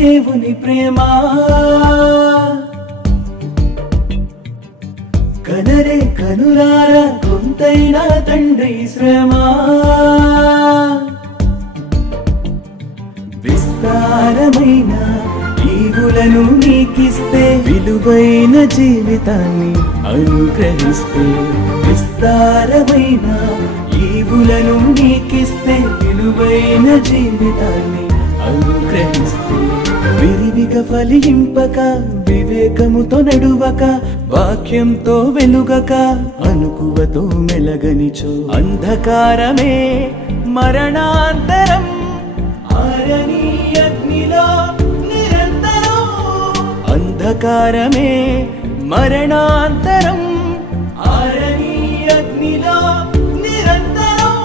దేవుని ప్రేమ కనరే కనులారా కొంతైనా తండ్రి శ్రమ విస్తారమైన ఈవులను నీకిస్తే విలువైన జీవితాన్ని అనుగ్రహిస్తే విస్తారమైన ఈవులను నీకిస్తే విలువైన జీవితాన్ని అనుగ్రహిస్తే విరివిగా ఫలింపక వివేకముతో నడువక వాక్యంతో వెలుగక అనుకువతో మెలగనిచో అంధకారమే మరణాంతరం ఆరని అగ్నిలో నిరంతరం అంధకారమే మరణాంతరం ఆరని అగ్నిలో నిరంతరం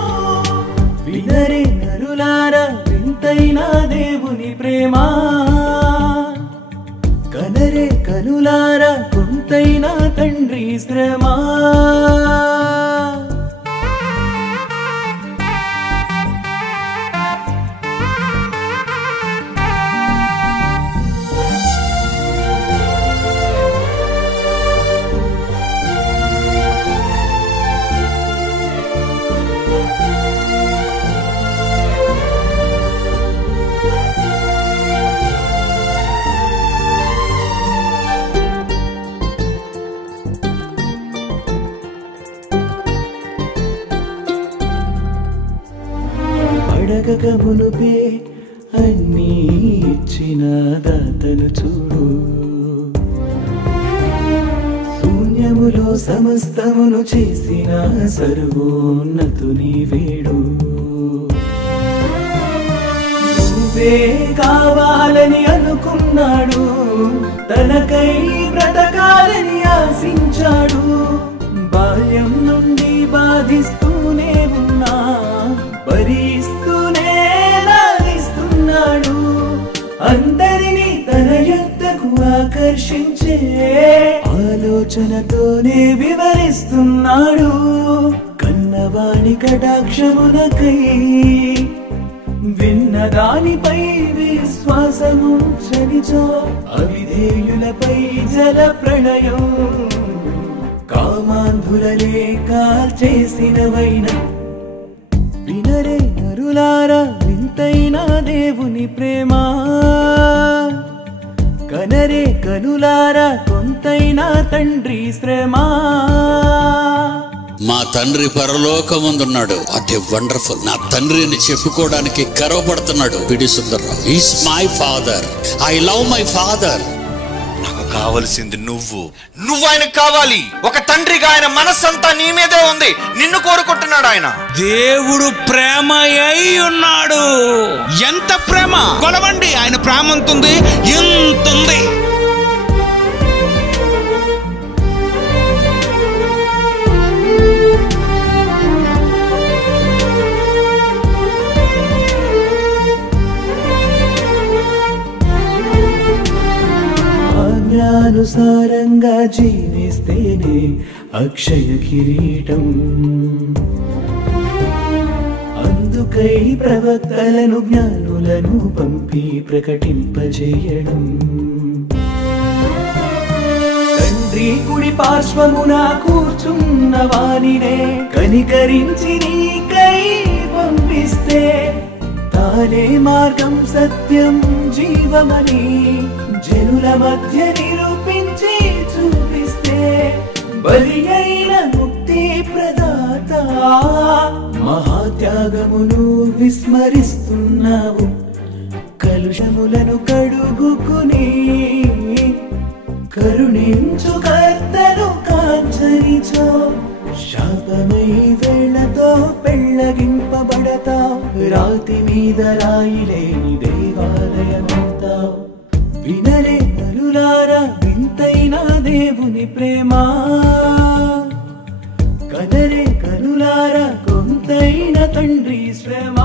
వినరే నరులారా వింతైన దేవుని ప్రేమ కనరే కనులారా కొంతైనా తండ్రి శ్రమ అడగక మునుపే అన్నీ ఇచ్చిన దాతను చూడు శూన్యములో సమస్తమును చేసిన సర్వోన్నతుని వేడు నువ్వే కావాలని అనుకున్నాడు తనకై బ్రతకాలని ఆశించాడు బాల్యం నుండి బాధిస్తూనే ఉన్నా భరిస్తూనే లాగిస్తున్నాడు అందరినీ తన యొద్దకు ఆకర్షించే ఆలోచనతోనే వివరిస్తున్నాడు కన్నవాణి కటాక్షమునకై విన్నదానిపై విశ్వాసము చనిచో అవిధేయులపై జల ప్రళయం కామాంధులనే కాల్చేసినవైన వినరే నరులారా వింతైన దేవుని ప్రేమ కనరే కనులారా కొంతైనా తండ్రి శ్రమ మా తండ్రి పరలోకమందున్నాడు. What a wonderful. నా తండ్రి అని చెప్పుకోవడానికి గర్వపడుతున్నాడు P D Sundar Rao. Is my father. I love my father. నాకు కావలసింది నువ్వు ఆయనకు కావాలి. ఒక తండ్రిగా ఆయన మనస్సంతా నీ మీదే ఉంది. నిన్ను కోరుకుంటున్నాడు ఆయన. దేవుడు ప్రేమ అయి ఉన్నాడు. ఎంత ప్రేమ కొలవండి. ఆయన ప్రేమ ఎంతుంది? ఎంతుంది. ఆజ్ఞానుసారంగా జీవిస్తేనే అక్షయ కిరీటం అందుకై ప్రవక్తలను జ్ఞానులను పంపి ప్రకటింపజేయడం తండ్రి కుడి పార్శ్వమున కూర్చున్న వానినే కనికరించి నీకై పంపిస్తే తానే మార్గం సత్యం జీవమని జనుల మధ్య నిరూపించి చూపిస్తే బలి అయిన ముక్తి ప్రదాత మహాత్యాగమును విస్మరిస్తున్నావు కలుషములను కడుగుకుని కరుణించు కర్తను కాంచనిచో శాపమై వేళ్లతో పెళ్ళగింపబడతావు రాతి మీద రాయిలేని దేవాలయమవుతావు వినరే నరులారా వింతైన దేవుని ప్రేమ కనరే కనులారా కొంతైన తండ్రి శ్రమ